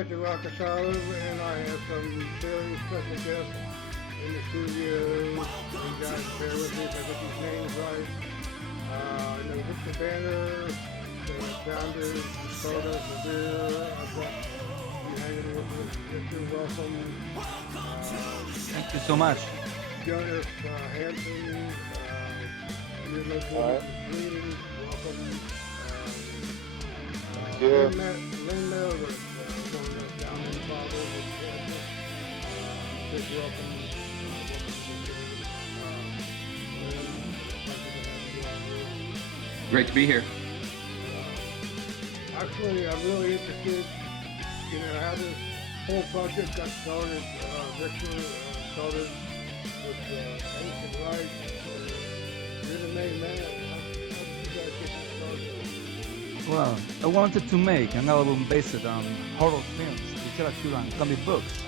at the Rock Asylum, and I have some very special guests in the studio. You guys bear with me if I get these names right. I know Victor Banner, the founder of Stardust Reverie. I've got you hanging with us. Victor, welcome. Thank you so much. Jonas Hanson, you're located in Sweden. Welcome. Yeah. Lynn Miller, one of the founding fathers of Kansas. Big welcome. Great to be here. Actually, I'm really interested, how this whole project got started. Victor started with Ancient Rights. You're the main man. How did you guys get this started? Well, I wanted to make an album based on horror films, literature, and comic books.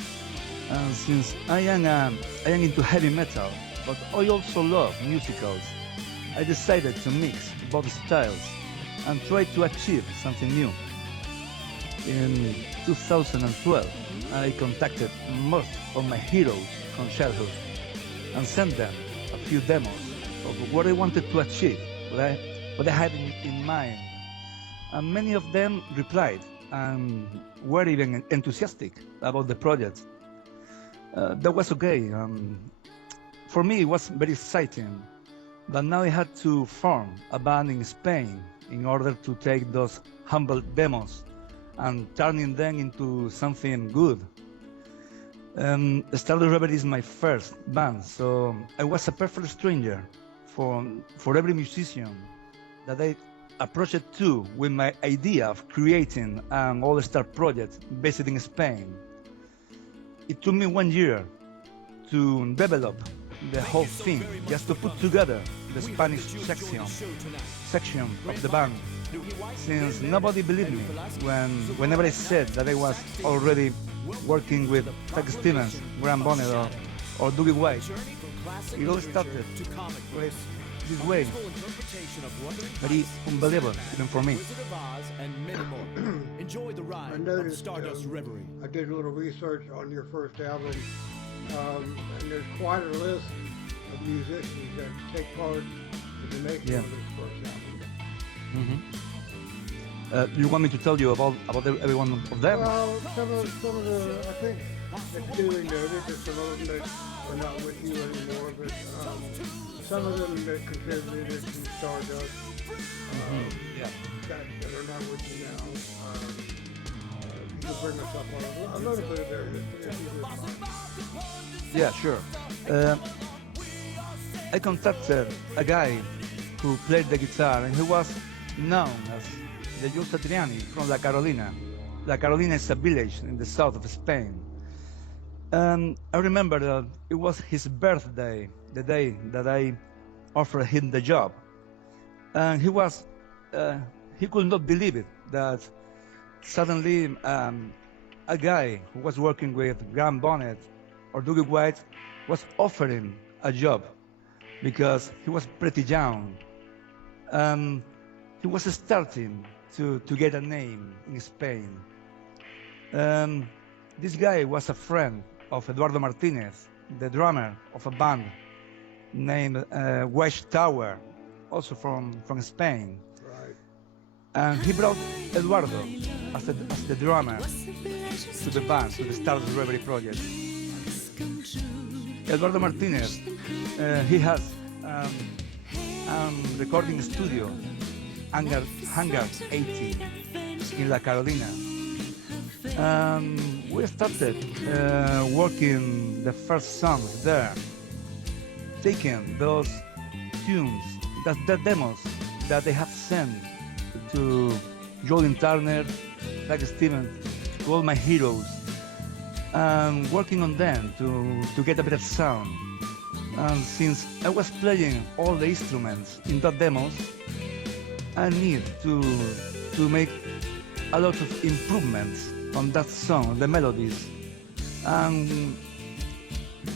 And since I am into heavy metal, but I also love musicals, I decided to mix both styles and try to achieve something new. In 2012, I contacted most of my heroes from childhood and sent them a few demos of what I wanted to achieve, what I had in mind. And many of them replied and were even enthusiastic about the project. That was okay. For me, it was very exciting. But now I had to form a band in Spain in order to take those humble demos and turning them into something good. Stardust Reverie is my first band, so I was a perfect stranger for every musician that I approached to with my idea of creating an all-star project based in Spain. It took me 1 year to develop the whole thing, just to put together the Spanish section of the band, since nobody believed me whenever I said that I was already working with Doug Stevens, Graham Bonnet, or Dougie White. It all started with this way, very unbelievable even for me. I noticed, I did a little research on your first album, and there's quite a list of musicians that take part in the making of this first album. You want me to tell you about every one of them? Well, some of the, I think it's duly noted that some of them that are not with you anymore, but some of them that contributed to Stardust, that are not with you now. You can bring us up on a little bit of their history if you would mind. Yeah, sure. I contacted a guy who played the guitar, and he was known as the Joe Satriani from La Carolina. La Carolina is a village in the south of Spain. I remember that it was his birthday, the day that I offered him the job. And he could not believe it, that suddenly a guy who was working with Graham Bonnet or Dougie White was offering a job because he was pretty young. He was starting to get a name in Spain. This guy was a friend of Eduardo Martinez, the drummer of a band named Wedge Tower, also from Spain. Right. And he brought Eduardo as the drummer to the band, to the Stardust Reverie project. Eduardo Martinez, he has a recording studio, Hangar 80 in La Carolina. We started working the first songs there, taking those tunes, the demos that they have sent to Jolene Turner, Doug Stevens, to all my heroes, and working on them to get a better sound. And since I was playing all the instruments in that demos, I need to make a lot of improvements on that song, the melodies, and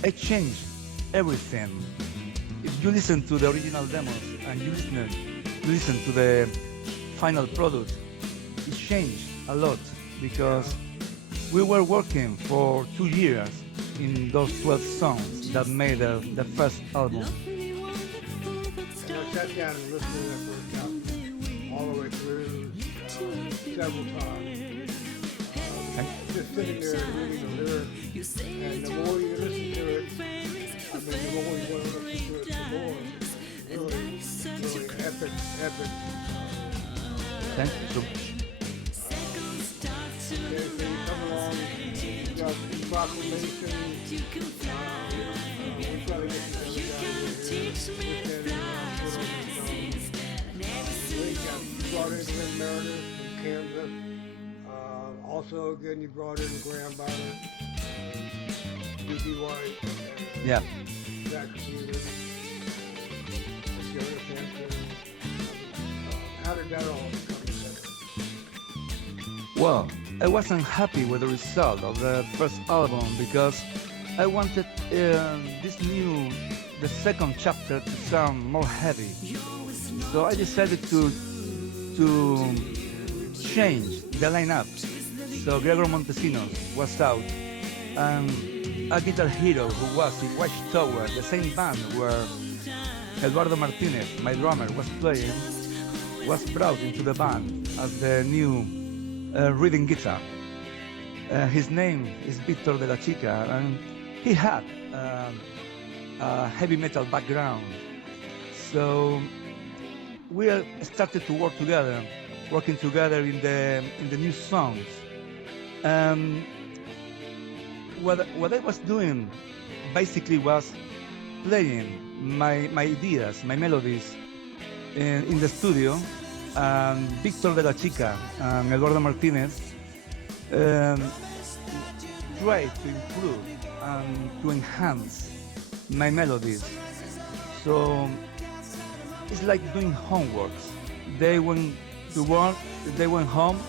I changed everything. If you listen to the original demos and you listen to the final product, it changed a lot because We were working for 2 years in those 12 songs that made the first album. And I sat down and listened to that first album all the way through several times. Just sitting there and reading the lyrics, and the more you listen to it, I mean, the more you want to listen to it, the more. Really, really epic, epic. Thank you so much. Okay, so you come along, you got the proclamation. We try to get the other guys here. We got brought in Glenn Meredith from Kansas. Also, again, you brought in Graham Ballard, D.B. White, Yeah. Zach Stevens, Jerry Hansen. How did that all come together? Well, I wasn't happy with the result of the first album because I wanted the second chapter to sound more heavy. So I decided to change the lineup. So Gregor Montesinos was out, and a guitar hero who was in Watchtower, the same band where Eduardo Martinez, my drummer, was playing, was brought into the band as the new rhythm guitar. His name is Victor de la Chica, and he had a heavy metal background. So we started to working together in the new songs. What I was doing basically was playing my ideas, my melodies in the studio. And Victor de la Chica and Eduardo Martinez tried to improve and to enhance my melodies. So it's like doing homework. They went to work, they went home,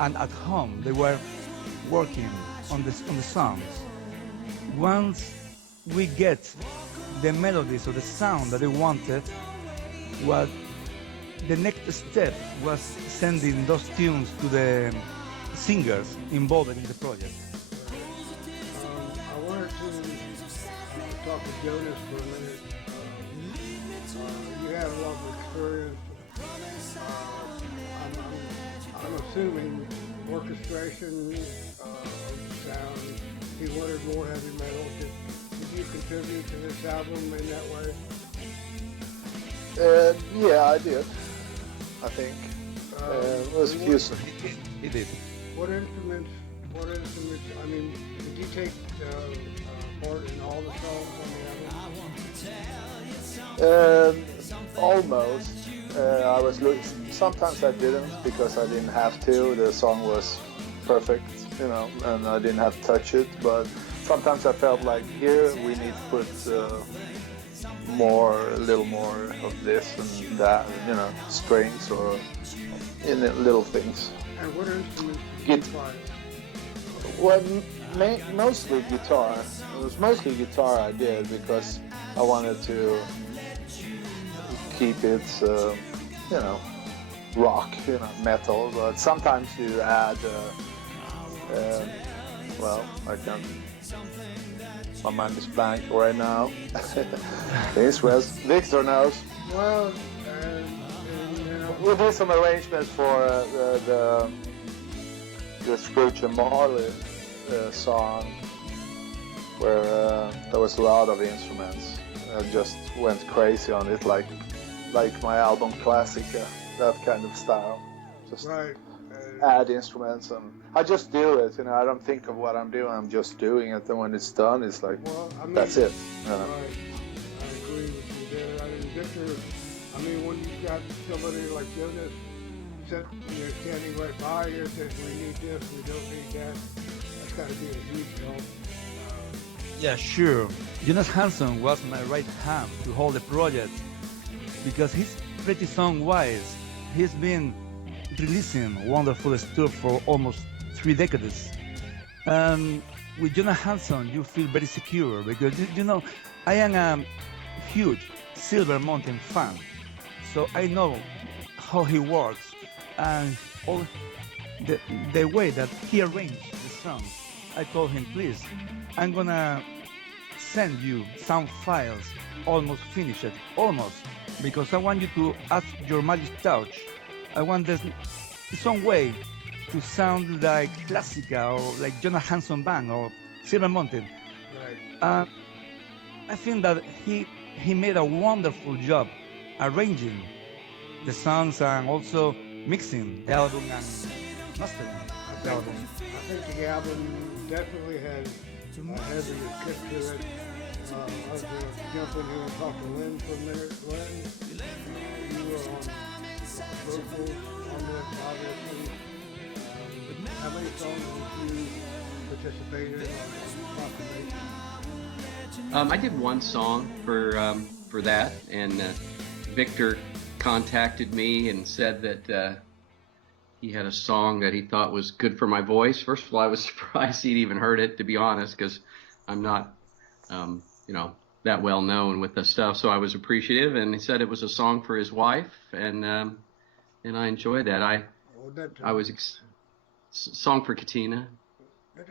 and at home they were working on the songs. Once we get the melodies or the sound that they wanted, what the next step was sending those tunes to the singers involved in the project. I wanted to talk to Jonas for a minute. You have a lot of experience. I'm assuming orchestration, sound. He wanted more heavy metal. Did you contribute to this album in that way? Yeah, I did. I think it was a few. He did. What instruments? I mean, did you take part in all the songs on the album? Almost. I was sometimes I didn't because I didn't have to. The song was perfect, and I didn't have to touch it. But sometimes I felt like here we need to put a little more of this and that, strings or in little things. And what instruments did you play? Well, mostly guitar. It was mostly guitar I did because I wanted to keep it, rock, metal. But sometimes you add, I can. My mind is blank right now. Victor knows. Well, we did some arrangements for the Scrooge and Marley song, where there was a lot of instruments. I just went crazy on it, like my album Classic, that kind of style. Just right. Add instruments, and I just do it. I don't think of what I'm doing. I'm just doing it, and when it's done, it's like, that's it. Right. I agree with you there. Victor, when you got somebody like Jonas standing right by you, says we need this, we don't need that, that's got to be a huge help. Yeah, sure. Jonas Hansen was my right hand to hold the project because he's pretty song-wise. He's been releasing wonderful stuff for almost 3 decades. With Jonas Hansen, you feel very secure because, I am a huge Silver Mountain fan. So I know how he works and all the way that he arranged the songs I told him, please, I'm gonna send you some files almost finished, almost, because I want you to add your magic touch. I want this some way to sound like Classica or like Jonah Hanson Band or Silver Mountain. Right. I think that he made a wonderful job arranging the songs and also mixing the album and mastering the album. I think the album definitely has a heavy kick to it. I was going to jump in here and talk to Lynn for a minute. Lynn, you were on vocals on this, obviously. How many songs did you participate in on Proclamation? I did one song for that, and Victor contacted me and said that he had a song that he thought was good for my voice. First of all, I was surprised he'd even heard it, to be honest, because I'm not, that well known with the stuff. So I was appreciative, and he said it was a song for his wife, and I enjoyed that. Song for Katina.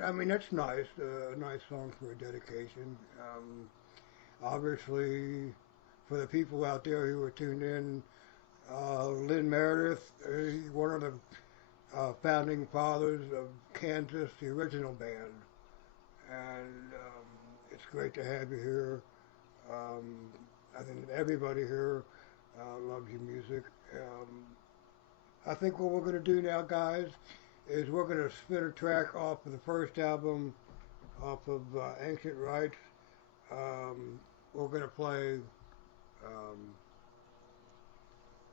I mean, that's nice. A nice song for a dedication. Obviously, for the people out there who are tuned in, Lynn Meredith, one of the founding fathers of Kansas, the original band. And it's great to have you here. I think everybody here loves your music. I think what we're going to do now, guys, is we're going to spin a track off of the first album, off of Ancient Rites. We're going to play,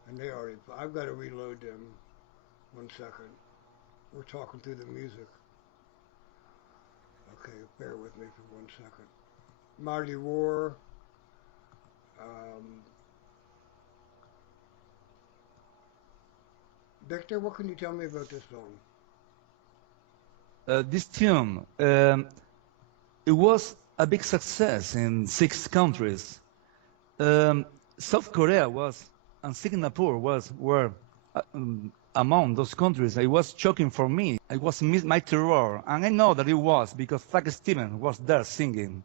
and they already, I've got to reload them. 1 second. We're talking through the music. Okay, bear with me for 1 second. Mighty War. Victor, what can you tell me about this song? This tune, it was a big success in 6 countries. South Korea was, and Singapore were among those countries. It was shocking for me. It was my terror, and I know that it was because Flag Stevens was there singing.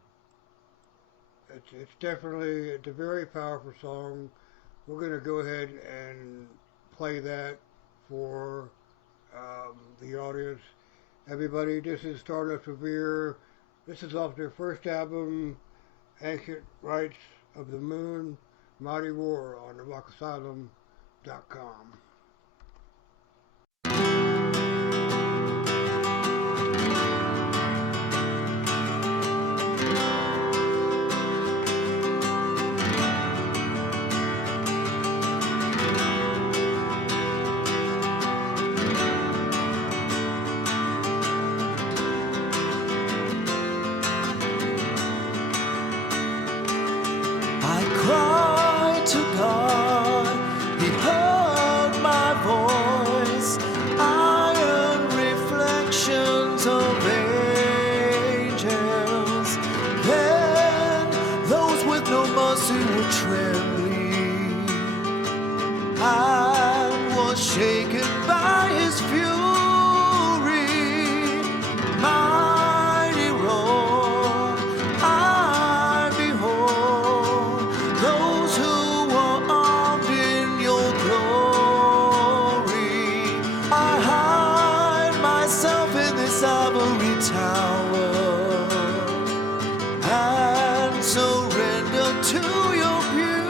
It's definitely, it's a very powerful song. We're going to go ahead and play that for the audience. Everybody, this is Stardust Reverie. This is off their first album, Ancient Rites of the Moon, Mighty War on the RockAsylum.com. Shaken by his fury, mighty roar, I behold those who were armed in your glory. I hide myself in this ivory tower and surrender to your beauty.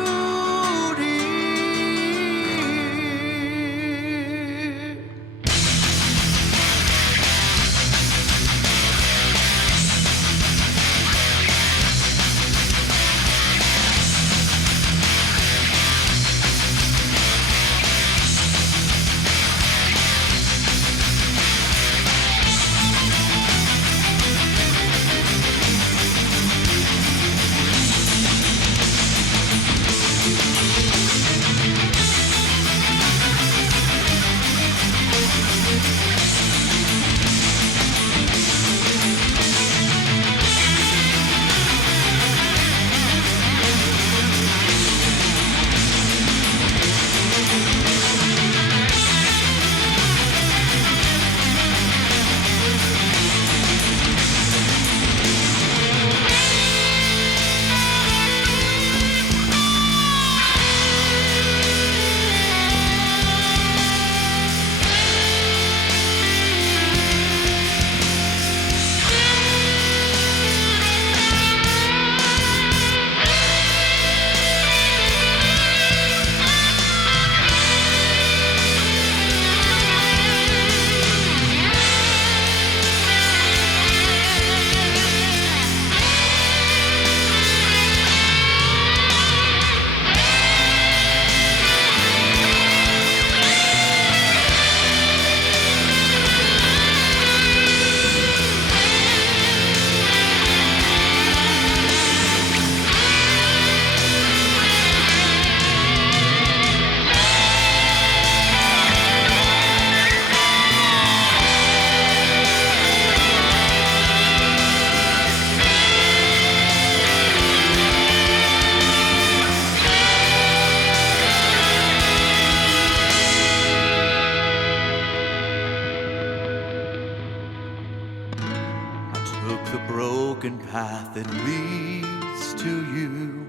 took the broken path that leads to you.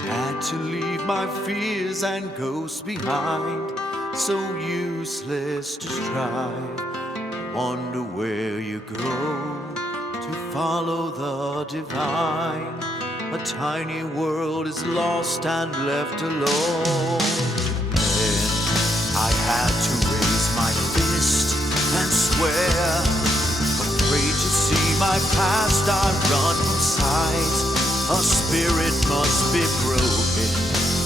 Had to leave my fears and ghosts behind, so useless to strive. Wonder where you go to follow the divine. A tiny world is lost and left alone. Then I had to raise my fist and swear, afraid to see my past, I run from sight. A spirit must be broken,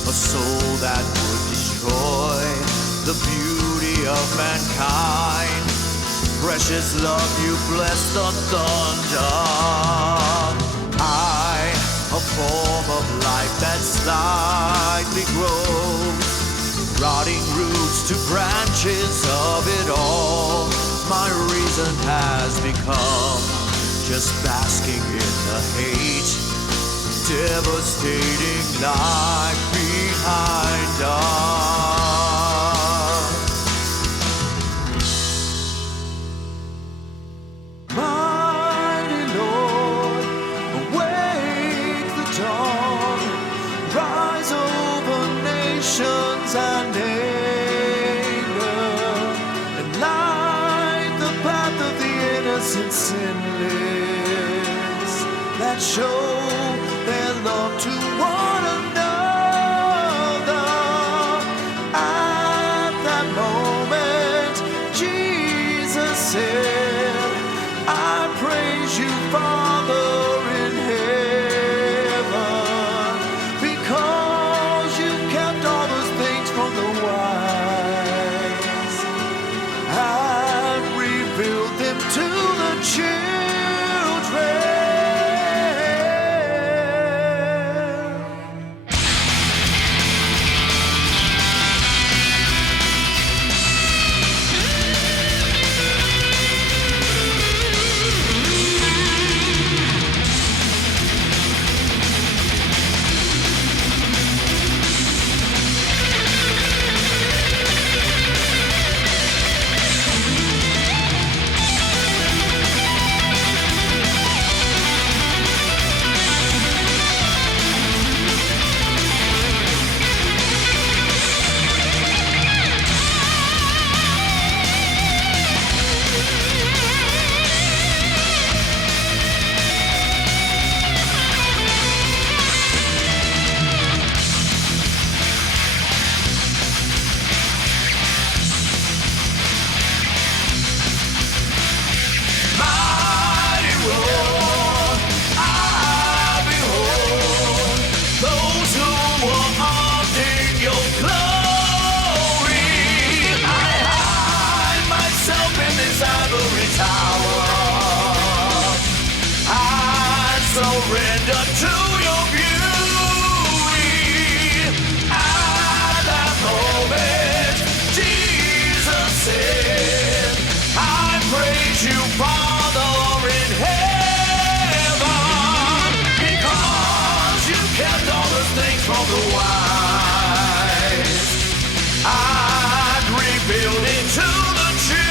a soul that would destroy the beauty of mankind. Precious love, you bless the thunder. A form of life that slightly grows, rotting roots to branches of it all. My reason has become just basking in the hate, devastating life behind us. Mighty Lord, awake the dawn, rise over nations and anger, and light the path of the innocent sinless, that show their love to one another. At that moment, Jesus said, I praise you, Father in heaven, because you kept all those things from the wise and revealed them to the children. Surrender to your beauty. At that moment, Jesus said, I praise you, Father in heaven, because you kept all the things from the wise and revealed it to the children.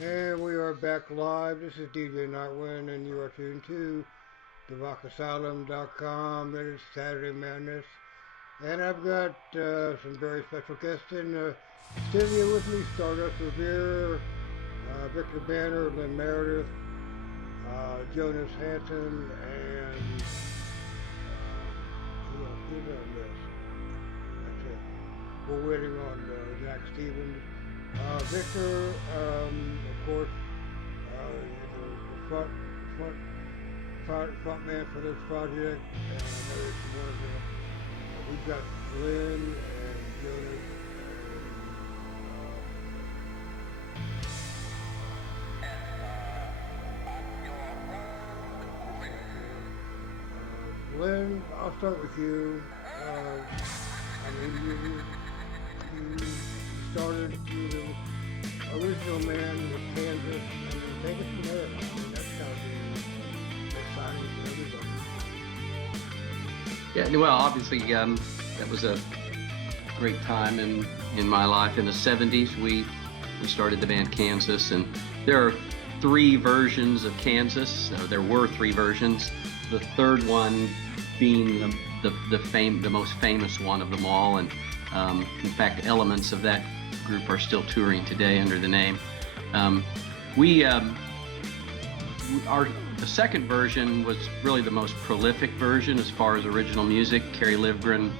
And we are back live. This is DJ Nightwind, and you are tuned to Asylum.com. It is Saturday Madness. And I've got some very special guests in studio with me. Stardust Reverie, Victor Banner, Lynn Meredith, Jonas Hanson, and who else? Who's on this? That's it. we're waiting on Zach Stevens. Victor, of course, is the front man for this project. And I know it's one of the. We've got Lynn and Jonas. Lynn, I'll start with you. I mean, you started, you the original man with Kansas, and take it from there. I mean, that's got to be exciting for everybody. Yeah, well, obviously, that was a great time in my life. In the 70s, we started the band Kansas, and there are 3 versions of Kansas. So there were 3 versions. The third one being the most famous one of them all, and in fact, elements of that group are still touring today under the name. The second version was really the most prolific version as far as original music. Kerry Livgren,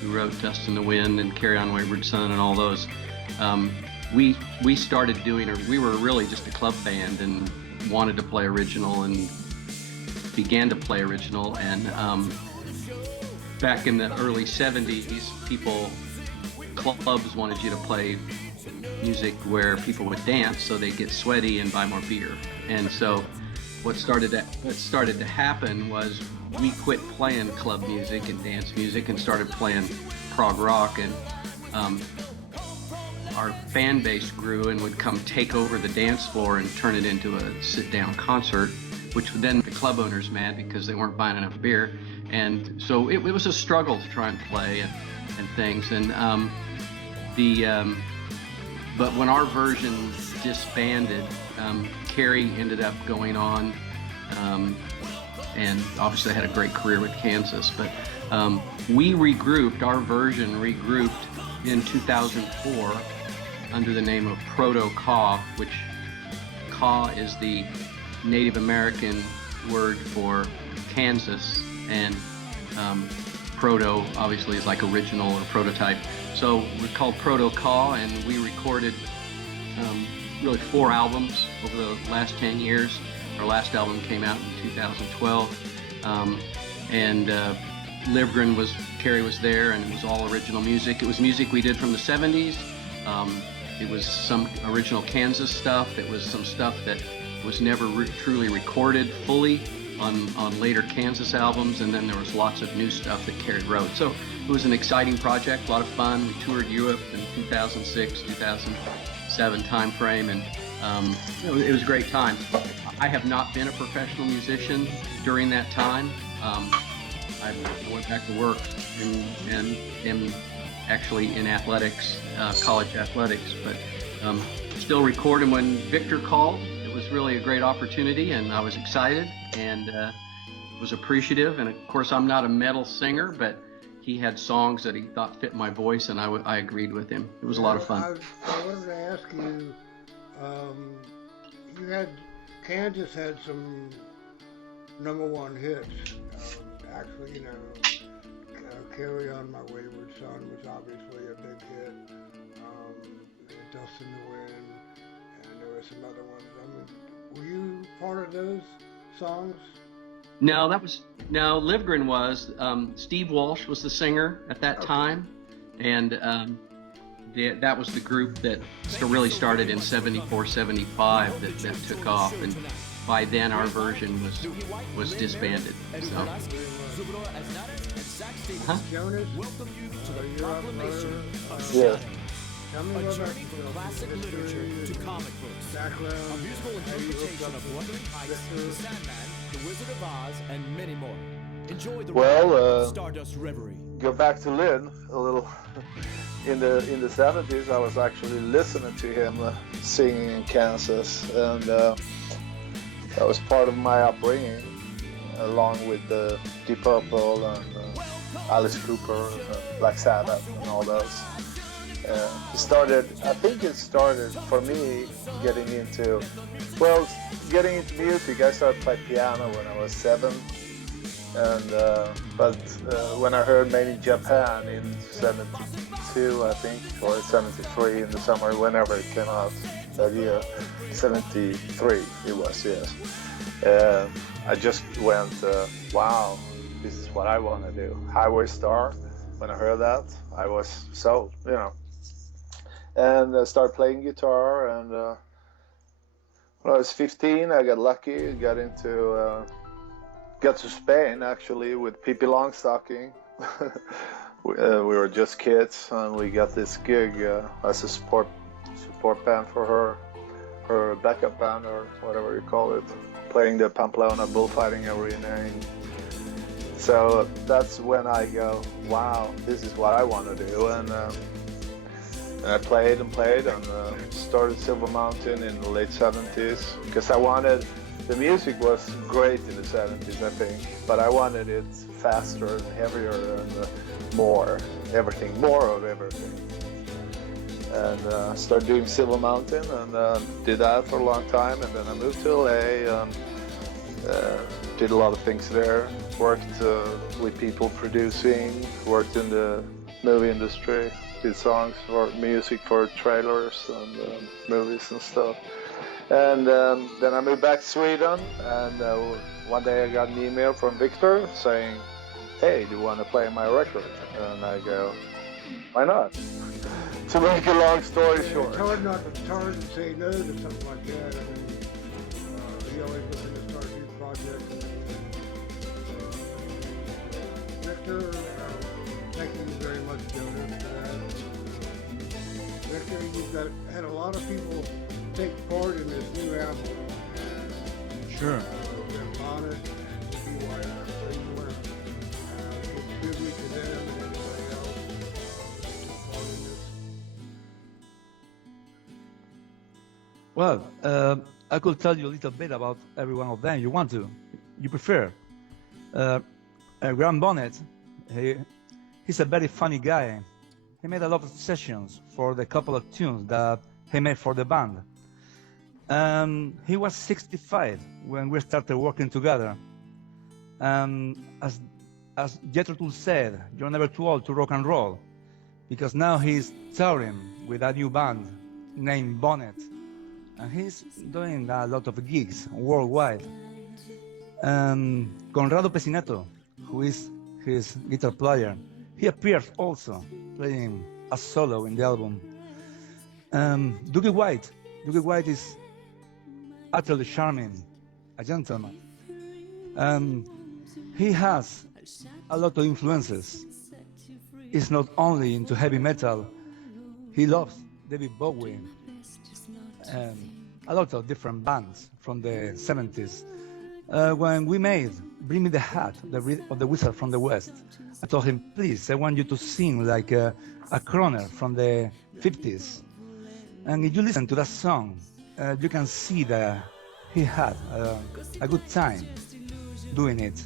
who wrote Dust in the Wind and Carry On Wayward Son and all those. We started doing, we were really just a club band and wanted to play original and began to play original. And back in the early 70s, clubs wanted you to play music where people would dance so they'd get sweaty and buy more beer. And so what started to happen was we quit playing club music and dance music and started playing prog rock, and our fan base grew and would come take over the dance floor and turn it into a sit-down concert, which would then the club owners mad because they weren't buying enough beer. And so it was a struggle to try and play and things. And but when our version disbanded, Kerry ended up going on, and obviously had a great career with Kansas. But we regrouped, our version regrouped in 2004 under the name of proto-kaw, which kaw is the Native American word for Kansas, and proto obviously is like original or prototype. So we're called proto-kaw, and we recorded really 4 albums over the last 10 years. Our last album came out in 2012, and Kerry was there, and it was all original music. It was music we did from the 70s. It was some original Kansas stuff. It was some stuff that was never truly recorded fully on later Kansas albums, and then there was lots of new stuff that Kerry wrote. So it was an exciting project, a lot of fun. We toured Europe in 2006, 2007 time frame, and it was a great time. I have not been a professional musician during that time. I went back to work and am actually in athletics, college athletics, but still recording. When Victor called, it was really a great opportunity, and I was excited and was appreciative. And of course, I'm not a metal singer, but he had songs that he thought fit my voice, and I agreed with him. It was a lot of fun. I wanted to ask you, Kansas had some #1 hits. Actually, Carry On My Wayward Son was obviously a big hit. Dust in the Wind, and there were some other ones. I mean, were you part of those songs? No, Livgren was. Steve Walsh was the singer at that time, and that was the group that really started in 74, 75 that took off, and by then our version was disbanded. So. Jonas, you're up Yeah. Tell me about classic literature to comic books, background, a musical interpretation of Wuthering Heights, The Sandman, The Wizard of Oz, and many more. Enjoy the ride of Stardust Reverie. Go back to Lynn a little. In the 70s, I was actually listening to him singing in Kansas, and that was part of my upbringing, along with Deep Purple and Alice Cooper, and Black Sabbath, and all those. I think it started for me getting into music. I started playing piano when I was 7, And but when I heard Made in Japan in '72, I think, or '73 in the summer, whenever it came out that year, '73 it was, yes. I just went, wow, this is what I want to do. Highway Star. When I heard that, I was sold, and I started playing guitar. And when I was 15, I got lucky, got to Spain actually with Pippi Longstocking. we were just kids, and we got this gig as a support band for her backup band, or whatever you call it, playing the Pamplona bullfighting arena. So that's when I go, wow, this is what I want to do. And I played and started Silver Mountain in the late '70s, because the music was great in the '70s, I think, but I wanted it faster and heavier and more of everything. And started doing Silver Mountain, and did that for a long time. And then I moved to LA and did a lot of things there. Worked with people producing, worked in the movie industry, did songs or music for trailers and movies and stuff. And then I moved back to Sweden, and one day I got an email from Victor saying, hey, do you want to play my record? And I go, why not? To make a long story short. It's hard to say no to something like that. I mean, you always looking to start new projects. Victor, thank you very much, Jonas, for that. Victor, you've had a lot of people take part in this new album. Sure. They're honest and BYR, so you want to contribute to them and anybody else take part in this. Well, I could tell you a little bit about every one of them. You want to? You prefer? Graham Bonnet, he's a very funny guy. He made a lot of sessions for the couple of tunes that he made for the band. He was 65 when we started working together. As Jethro Tull said, you're never too old to rock and roll, because now he's touring with a new band named Bonnet, and he's doing a lot of gigs worldwide. Conrado Pesinato, who is his guitar player, he appears also playing a solo in the album. Dougie White is utterly charming, a gentleman. He has a lot of influences. He's not only into heavy metal, he loves David Bowie, a lot of different bands from the 70s. When we made Bring Me the Hat of the Wizard from the West, I told him, please, I want you to sing like a crooner from the 50s. And if you listen to that song, you can see that he had a good time doing it.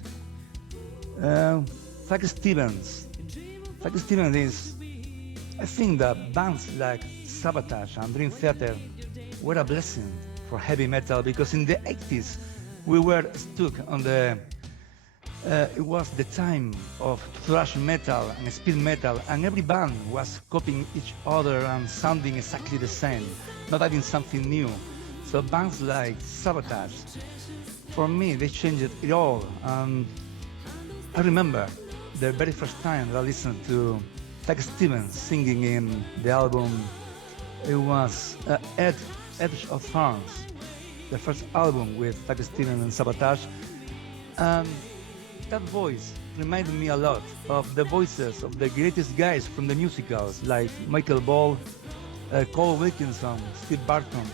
Zach Stevens is, I think that bands like Sabotage and Dream Theater were a blessing for heavy metal, because in the 80s we were stuck on it was the time of thrash metal and speed metal, and every band was copying each other and sounding exactly the same, not adding something new. So bands like Sabotage, for me, they changed it all. I remember the very first time that I listened to Zach Stevens singing in the album, it was Edge of Thorns, the first album with Zach Stevens and Sabotage. That voice reminded me a lot of the voices of the greatest guys from the musicals, like Michael Ball, Cole Wilkinson, Steve Barton.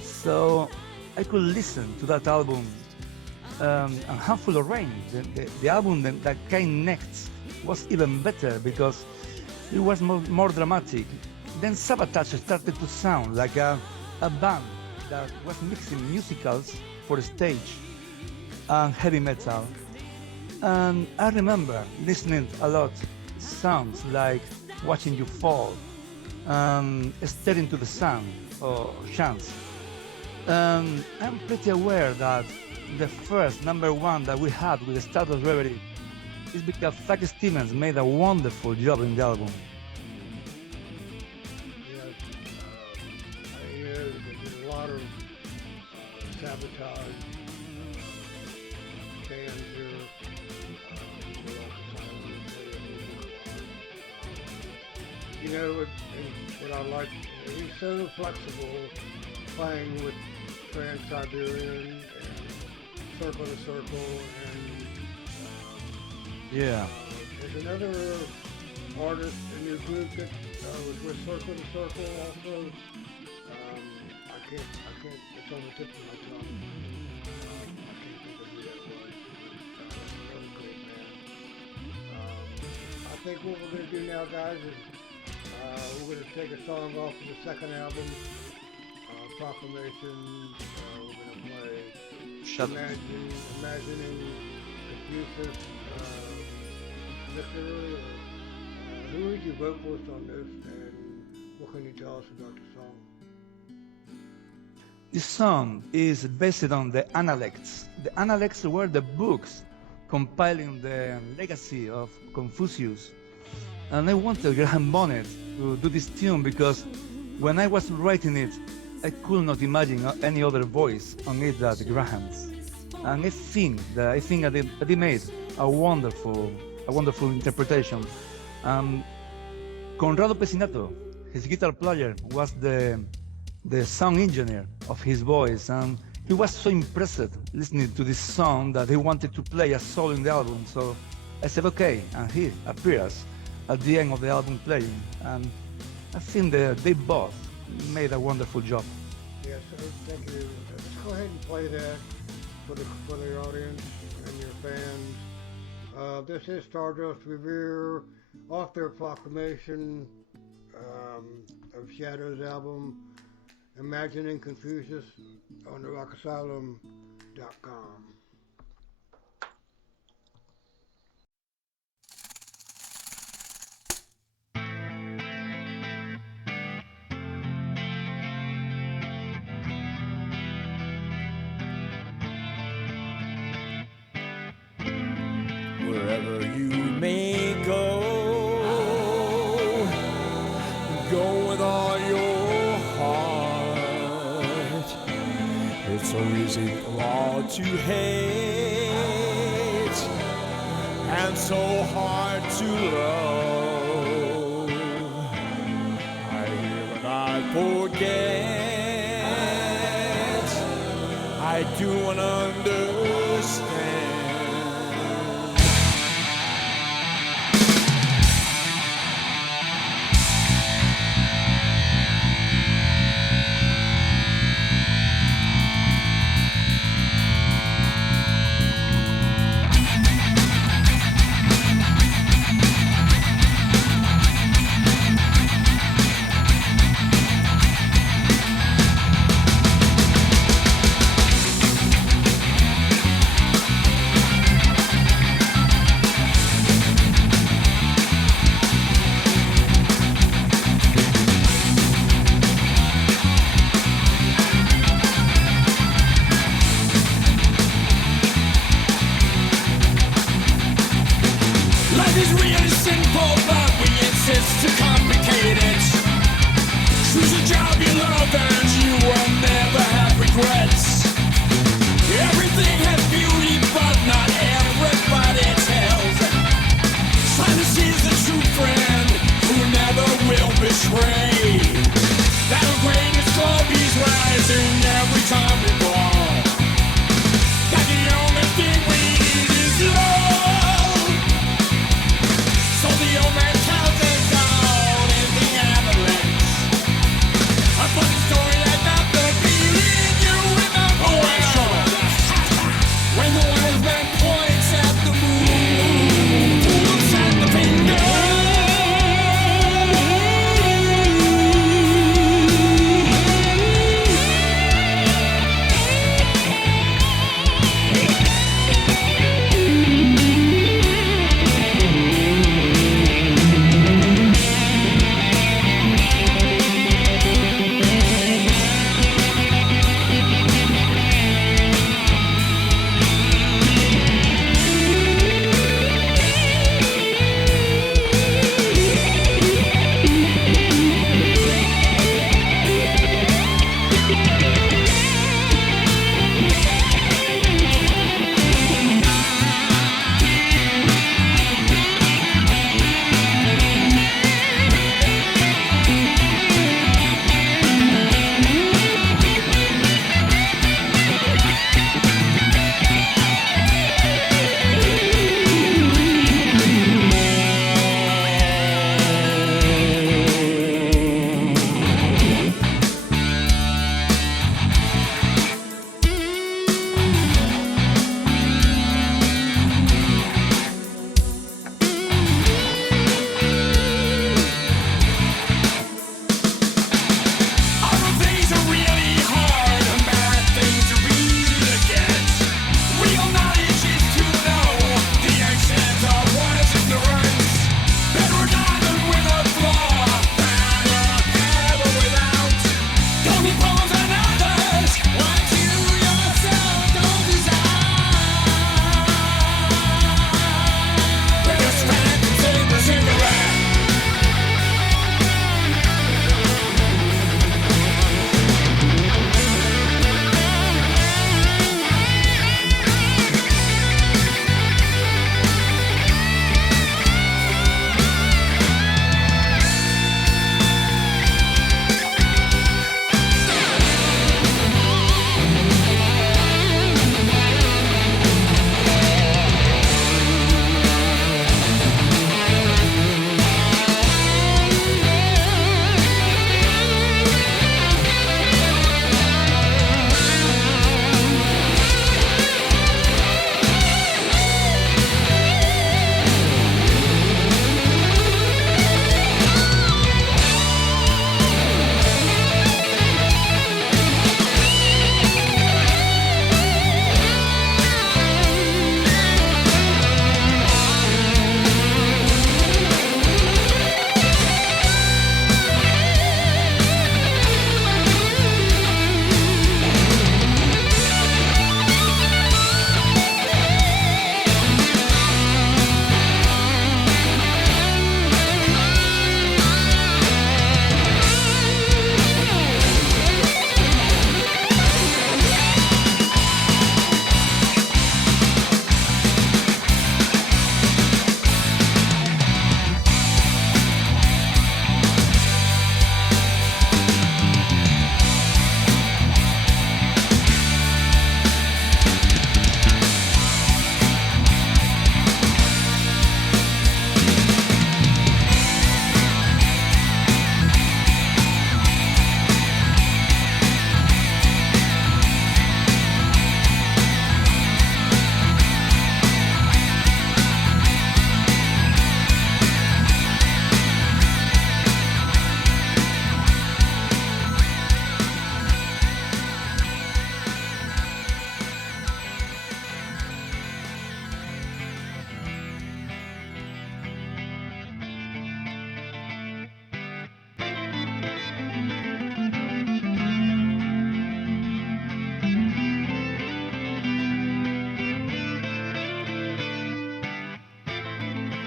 So I could listen to that album, and Handful of Rain, the album that came next, was even better because it was more dramatic. Then Sabotage started to sound like a band that was mixing musicals for the stage and heavy metal. And I remember listening a lot songs like Watching You Fall, Staring to the Sun, or Chance. I'm pretty aware that the first #1 that we had with the Stardust Reverie is because Zach Stevens made a wonderful job in the album. Yes, he is. There's a lot of sabotage fans here. You know what I like? He's so flexible, playing with Trans-Siberian and Circle to Circle, and Yeah. there's another artist in your group that was with Circle to Circle also. I can't, it's on the tip of my tongue. I can't think of who that was. Really great man. I think what we're going to do now, guys, is we're going to take a song off of the second album, Proclamation. We're going to play Imagining Confucius. Victor, who is your vocalist on this, and what can you tell us about the song? This song is based on the Analects. The Analects were the books compiling the legacy of Confucius. And I wanted Graham Bonnet to do this tune because when I was writing it, I could not imagine any other voice on it than Graham's. And I think that he made a wonderful interpretation. Conrado Pecinato, his guitar player, was the sound engineer of his voice, and he was so impressed listening to this song that he wanted to play a solo in the album. So I said okay, and he appears at the end of the album playing, and I think that they both made a wonderful job. Yes, thank you. Let's go ahead and play that for the audience and your fans. This is Stardust Reverie off their Proclamation of Shadows album, Imagining Confucius, on the rockasylum.com. Wherever you may go, go with all your heart. It's so easy for all to hate and so hard to love. I hear and I forget. I do and understand.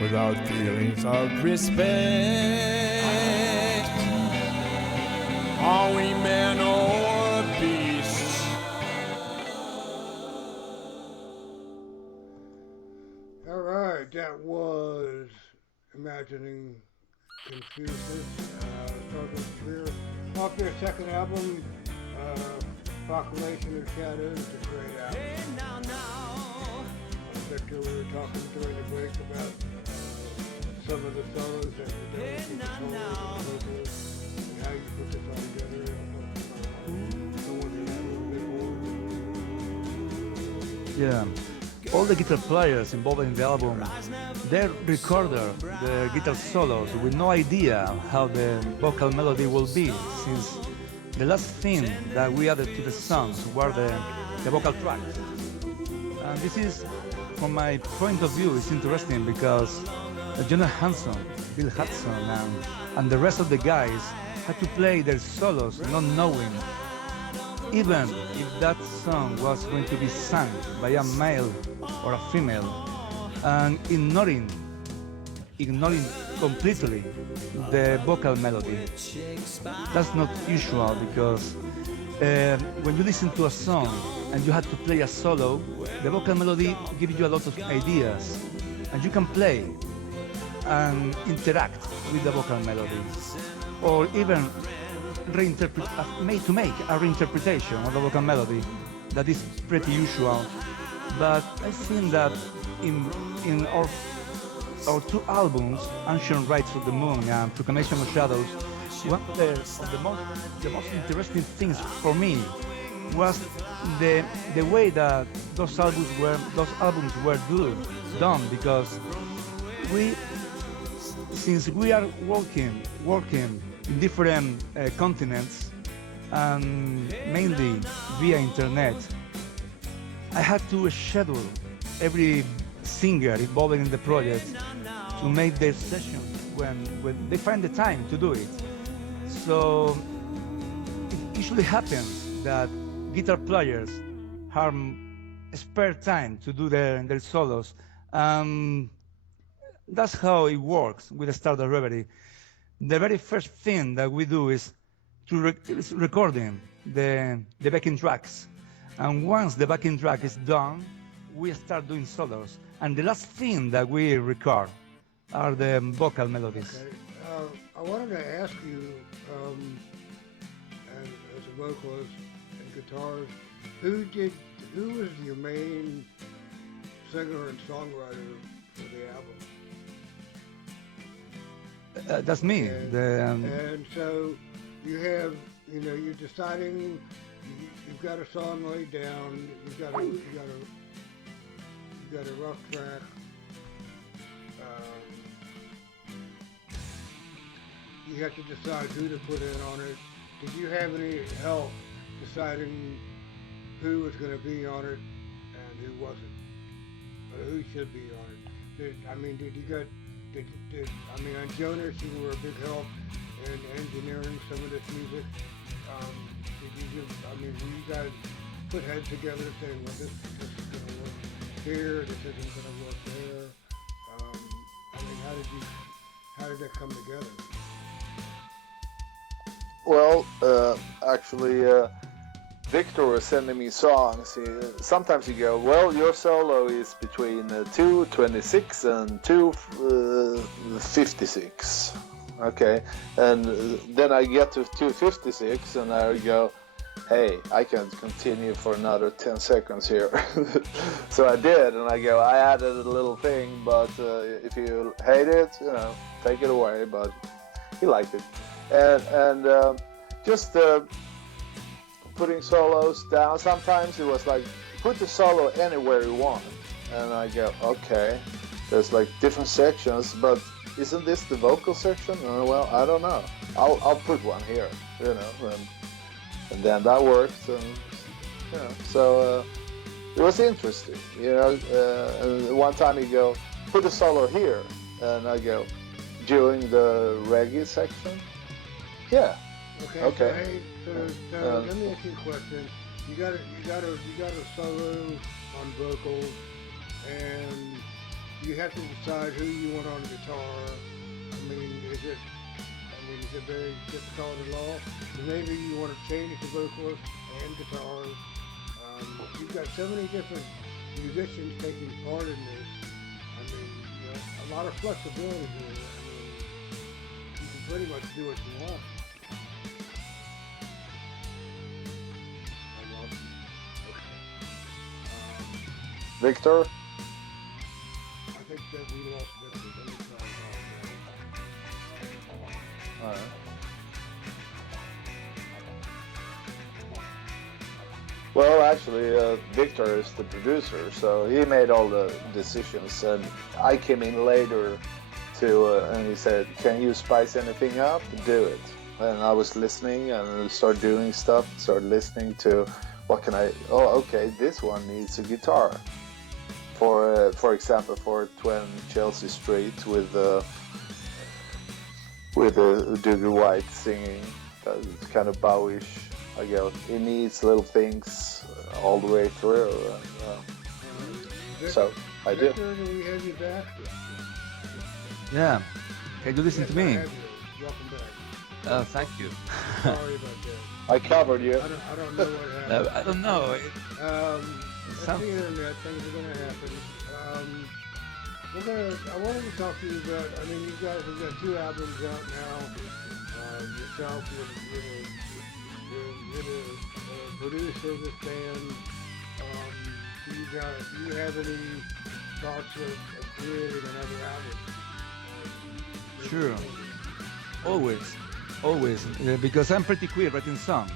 without feelings of respect. Are we men or beasts? All right, that was Imagining Confucius, Stardust Reverie. Off their second album, Proclamation of Shadows, is a great album. Victor, we were talking during the break about some of the solos that were done with the solos and how you put this all together. Someone did that a little bit more. Yeah. All the guitar players involved in the album, they recorded the guitar solos with no idea how the vocal melody will be, since the last thing that we added to the songs were the vocal tracks. And this is, from my point of view, it's interesting because Jonah Hanson, Bill Hudson, and the rest of the guys had to play their solos not knowing even if that song was going to be sung by a male or a female, and ignoring completely the vocal melody. That's not usual because when you listen to a song and you have to play a solo, the vocal melody gives you a lot of ideas, and you can play and interact with the vocal melody, or even make a reinterpretation of the vocal melody. That is pretty usual. But I think that in our two albums, Ancient Rites of the Moon and Proclamation of Shadows, one of the most interesting things for me was the way that those albums were done, because since we are working in different continents and mainly via internet, I had to schedule every singer involved in the project to make their sessions when they find the time to do it. So it usually happens that guitar players have spare time to do their solos. That's how it works with the Stardust Reverie. The very first thing that we do is recording the backing tracks. And once the backing track is done, we start doing solos. And the last thing that we record are the vocal melodies. Okay. I wanted to ask you, as a vocalist and guitarist, who was your main singer and songwriter for the album? That's me. And so you have, you're deciding. You've got a song laid down. You've got a rough track. You have to decide who to put in on it. Did you have any help deciding who was going to be on it and who wasn't, or who should be on it? On Jonas, you were a big help in engineering some of this music. Were you guys put heads together saying, well, this is going to work here, this isn't going to work there? How did that come together? Well, actually, Victor was sending me songs. Sometimes you go, well, your solo is between 2:26 and 2:56. Okay, and then I get to 2:56 and I go, hey, I can continue for another 10 seconds here. So I did, and I added a little thing, but if you hate it, take it away, but he liked it. And just putting solos down, sometimes it was like, put the solo anywhere you want, and I go, okay, there's like different sections, but isn't this the vocal section? Well, I don't know. I'll put one here, and then that worked, and so it was interesting, and one time you go, put the solo here, and I go, during the reggae section, yeah. Okay. So let me ask you a question. You got a solo on vocals, and you have to decide who you want on the guitar. I mean, is it very difficult at all? Maybe you want to change the vocalist and guitars. You've got so many different musicians taking part in this. I mean, a lot of flexibility here. I mean, you can pretty much do what you want. I lost you. Okay. Victor? I think that we lost Victor. Let me try All right. Well, actually, Victor is the producer, so he made all the decisions, and I came in later and he said, "Can you spice anything up? Do it." And I was listening and started doing stuff, started listening to what can I, oh, okay, this one needs a guitar. For example, for 20 Chelsea Street with Dougie White singing, it's kind of bowish. I go, it needs little things all the way through. So I did. Victor, do we have you back? Yeah. Can you listen to me? Welcome back. Thank you. Sorry about that. I covered you. I don't know what happened. I don't know. It's the internet. Things are going to happen. I wanted to talk to you about, I mean, you guys have got 2 albums out now. Yourself, you're the producer of this band. Do you have any thoughts of creating another album? Sure. Always, because I'm pretty quick writing songs.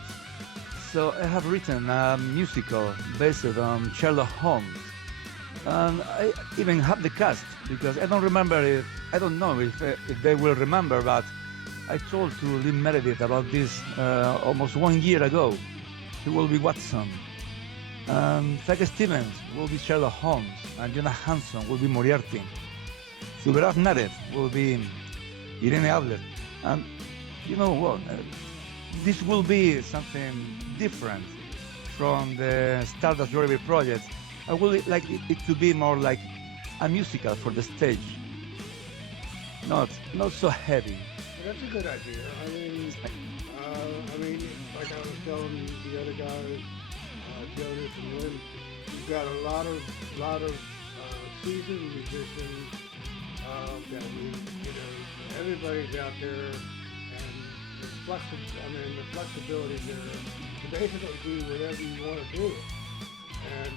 So I have written a musical based on Sherlock Holmes. And I even have the cast, because I don't know if they will remember, but I told to Lynn Meredith about this almost 1 year ago. He will be Watson. Frank Stevens will be Sherlock Holmes, and Jonah Hanson will be Moriarty. Subrav Narev will be Irene Adler. And you know what? This will be something different from the Stardust Reverie project. I would like it to be more like a musical for the stage. Not so heavy. That's a good idea. I mean, like I was telling the other guys, Jonas and Lynn, you've got a lot of seasoned musicians. That everybody's out there, and the flexibility there to basically do whatever you want to do. And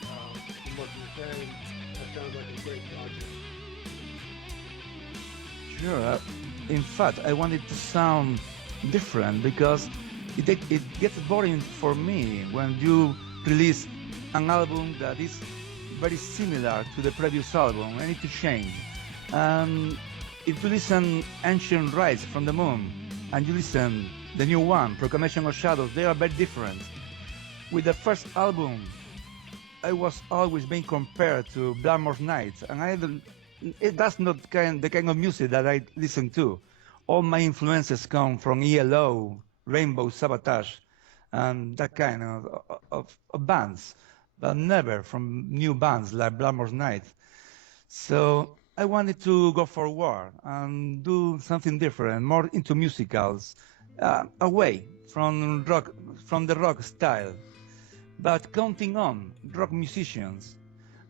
from what you're saying, that sounds like a great project. Sure. In fact, I want it to sound different, because it gets boring for me when you release an album that is very similar to the previous album. I need to change. If you listen Ancient Rites from the Moon and you listen the new one, Proclamation of Shadows, they are very different. With the first album, I was always being compared to Blackmore's Nights, and that's not the kind of music that I listen to. All my influences come from ELO, Rainbow Sabotage, and that kind of bands, but never from new bands like Blackmore's Nights. So I wanted to go forward and do something different, more into musicals, away from the rock style, but counting on rock musicians.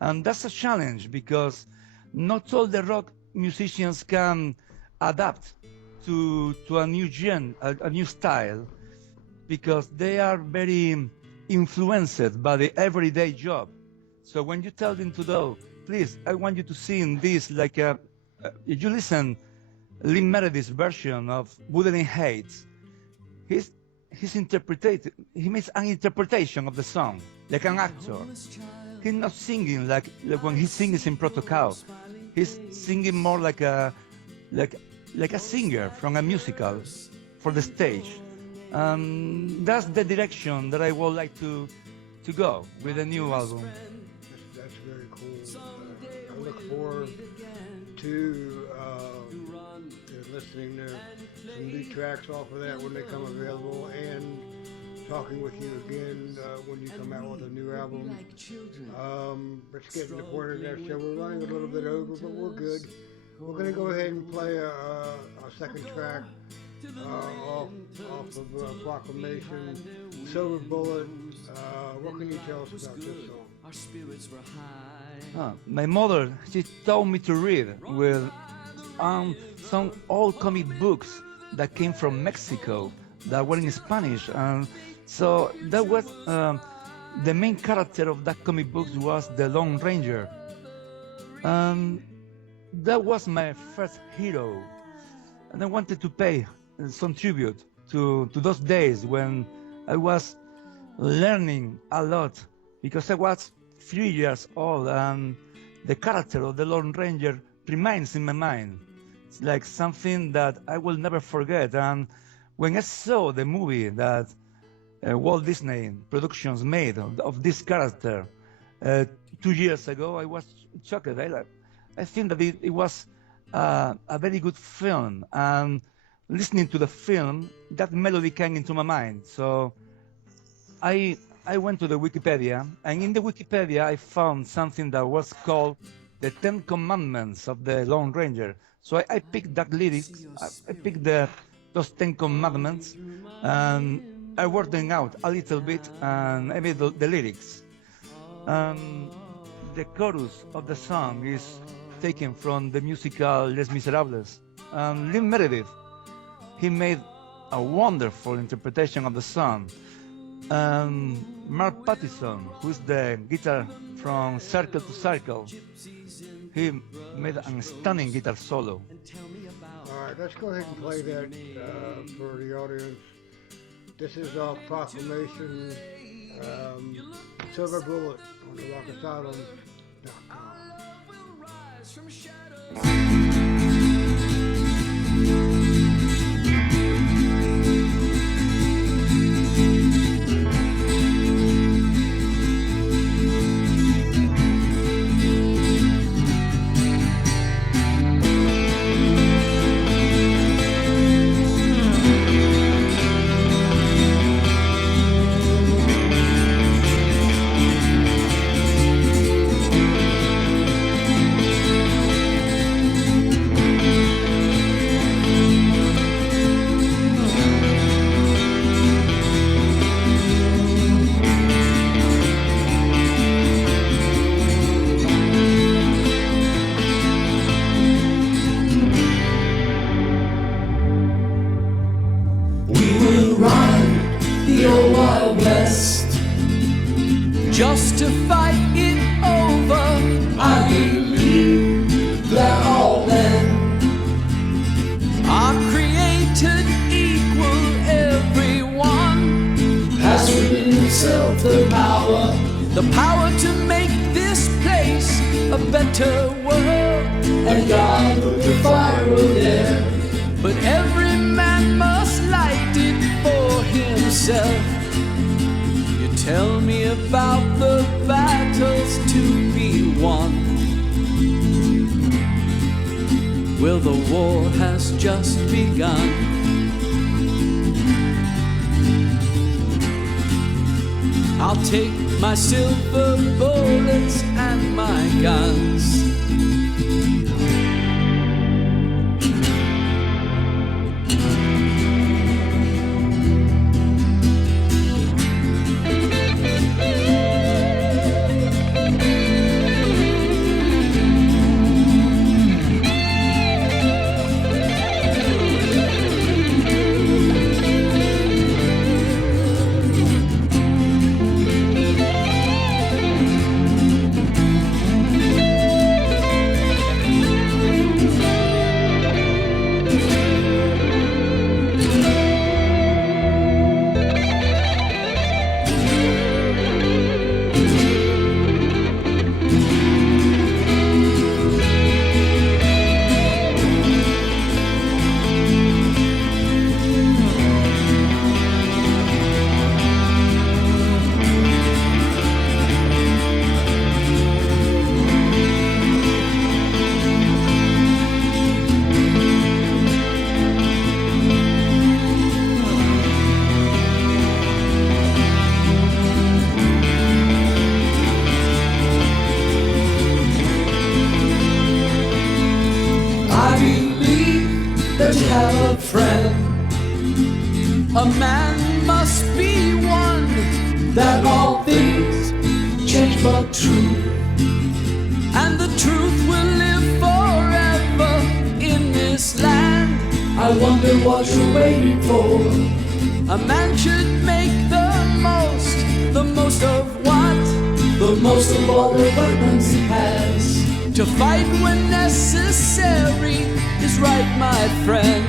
And that's a challenge, because not all the rock musicians can adapt to a new a new style, because they are very influenced by the everyday job. So when you tell them to do, please, I want you to sing this like if you listen Lynn Meredith's version of Wuthering Heights, he makes an interpretation of the song like an actor. He's not singing like when he sings in proto-kaw. He's singing more like a singer from a musical for the stage. That's the direction that I would like to go with the new album. That's very cool. I look forward to listening to some new tracks off of that when they come available, and talking with you again when you come out with a new album. It's getting to the point of that show. We're running a little bit over, but we're good. We're going to go ahead and play a second track off of Proclamation, Silver Bullet. What can you tell us about this song? My mother, she taught me to read with some old comic books that came from Mexico that were in Spanish, and so that was the main character of that comic book was the Lone Ranger. That was my first hero, and I wanted to pay some tribute to those days when I was learning a lot, because I was 3 years old, and the character of the Lone Ranger remains in my mind. It's like something that I will never forget. And when I saw the movie that Walt Disney Productions made of this character 2 years ago, I was shocked. I think that it was a very good film, and listening to the film, that melody came into my mind. So I went to the Wikipedia, and in the Wikipedia I found something that was called the 10 Commandments of the Lone Ranger. So I picked that lyrics, I picked those 10 Commandments, and I worked them out a little bit, and I made the lyrics. The chorus of the song is taken from the musical Les Miserables. Lynn Meredith, he made a wonderful interpretation of the song. Mark Pattison, who's the guitar from Circle to Circle, he made a stunning guitar solo. All right, let's go ahead and play that for the audience. This is Proclamation, Silver Bullet on the RockAsylum.com. Just to fight it over. I believe that all men are created equal. Everyone has within himself the power to make this place a better world. And God put the fire there, but every man must light it for himself. Tell me about the battles to be won. Well, the war has just begun. I'll take my silver bullets and my guns. a man must be one, that all things change but truth, and the truth will live forever in this land. I wonder what you're waiting for. A man should make the most of what? The most of all the weapons he has. To fight when necessary is right, my friend.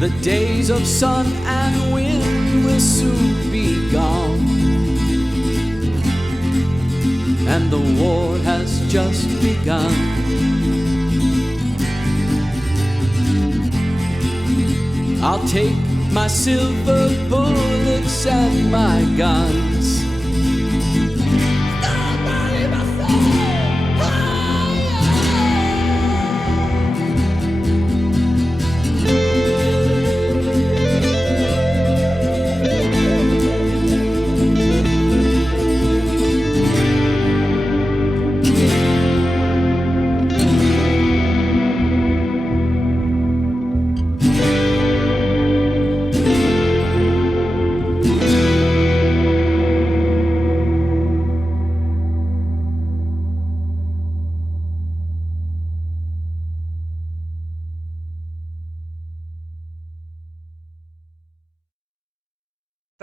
The days of sun and wind will soon be gone, and the war has just begun. I'll take my silver bullets and my guns.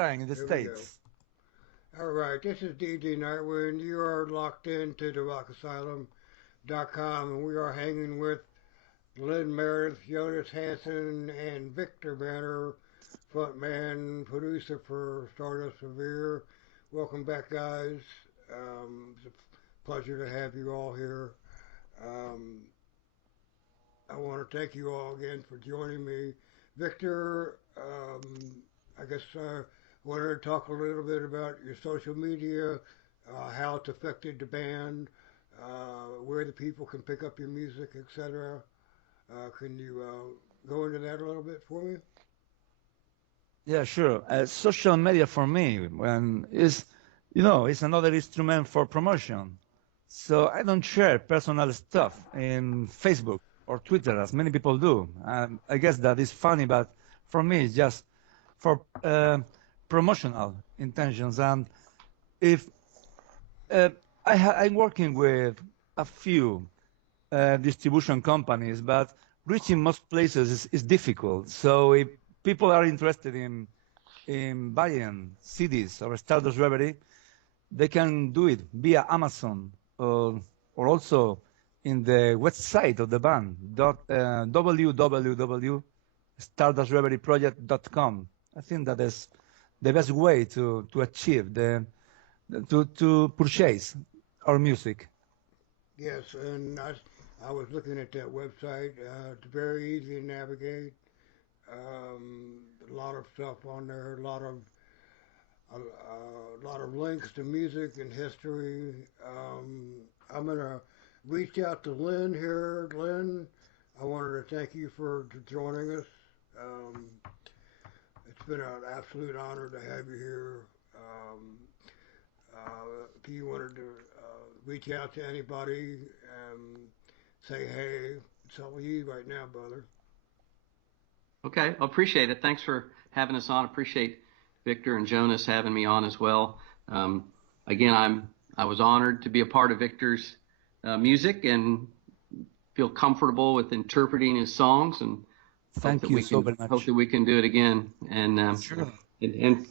In the There we go. States. All right, this is DJ Nightwind. You are locked into the RockAsylum.com, and we are hanging with Lynn Meredith, Jonas Hansen, and Victor Banner, frontman, producer for Stardust Reverie. Welcome back, guys. It's a pleasure to have you all here. I want to thank you all again for joining me. Victor, I guess wanted to talk a little bit about your social media, how it's affected the band, where the people can pick up your music, etc. Can you go into that a little bit for me? Yeah, sure. Social media for me is, it's another instrument for promotion. So I don't share personal stuff in Facebook or Twitter as many people do. I guess that is funny, but for me it's just for promotional intentions. And if I'm working with a few distribution companies, but reaching most places is difficult. So if people are interested in buying CDs or Stardust Reverie, they can do it via Amazon or also in the website of the band, www.stardustreverieproject.com. I think that is the best way to achieve to purchase our music. Yes, and I was looking at that website. It's very easy to navigate. A lot of stuff on there. A lot of links to music and history. I'm gonna reach out to Lynn here. Lynn, I wanted to thank you for joining us. It's been an absolute honor to have you here. If you wanted to reach out to anybody and say, hey, it's all you right now, brother. Okay, I appreciate it. Thanks for having us on. Appreciate Victor and Jonas having me on as well. Again, I was honored to be a part of Victor's music and feel comfortable with interpreting his songs, and Thank you so very much. hope that we can do it again. And sure. And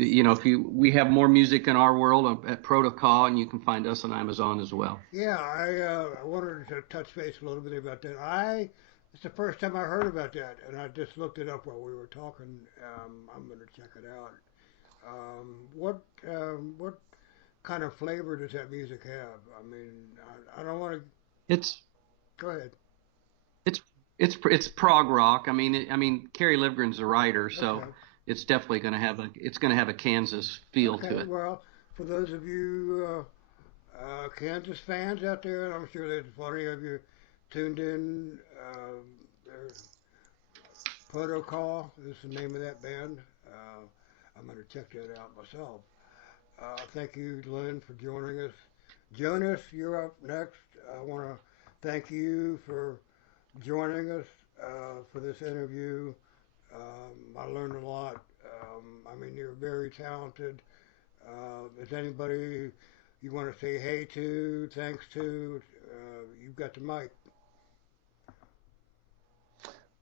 if we have more music in our world at proto-kaw, and you can find us on Amazon as well. Yeah, I wanted to touch base a little bit about that. It's the first time I heard about that, and I just looked it up while we were talking. I'm going to check it out. What kind of flavor does that music have? I mean, I don't want to. Go ahead. It's prog rock. I mean, Kerry Livgren's a writer, so. Okay. It's definitely going to have a Kansas feel to it. Well, for those of you Kansas fans out there, and I'm sure there's plenty of you tuned in. Proto-kaw is the name of that band. I'm going to check that out myself. Thank you, Lynn, for joining us. Jonas, you're up next. I want to thank you for joining us for this interview. I learned a lot. I mean, you're very talented. Is anybody you want to say hey to, thanks to? You've got the mic.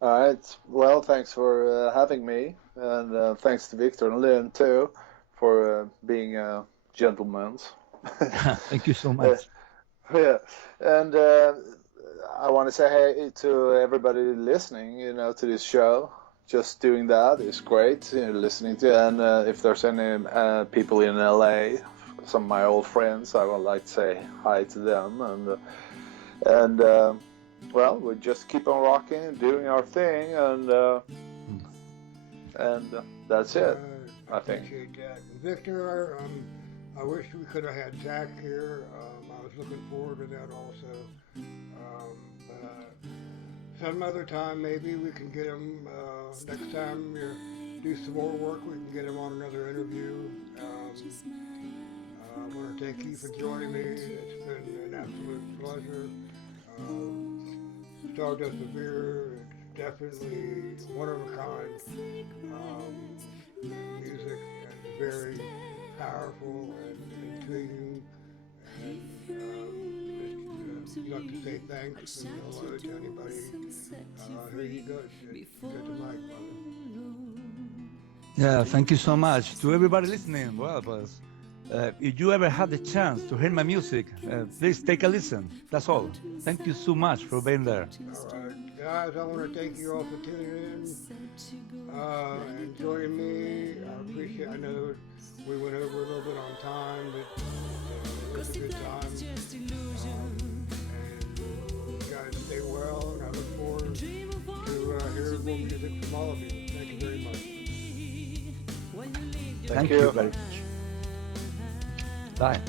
All right. Well, thanks for having me, and thanks to Victor and Lynn too for being gentlemen. Thank you so much. Yeah, and I want to say hey to everybody listening, to this show. Just doing that is great, listening to. And if there's any people in LA, some of my old friends, I would like to say hi to them. And well, we just keep on rocking, doing our thing, and that's it. I think. Appreciate that, Victor. I wish we could have had Zach here. I was looking forward to that also. Some other time, maybe we can get him. Next time you do some more work, we can get him on another interview. I want to thank you for joining me. It's been an absolute pleasure. Stardust Reverie, it's definitely one of a kind. Music and very powerful and intriguing. And I'd like to say thanks and hello to anybody. Here you go. You got the mic, brother. Yeah, thank you so much to everybody listening. Well, if you ever had the chance to hear my music, please take a listen. That's all. Thank you so much for being there. All right, guys, I want to thank you all for tuning in and joining me. I know we went over a little bit on time, but it was a good time. And you guys stay well, and I look forward to hearing more music from all of you. Thank you very much. Thank you very much. Bye.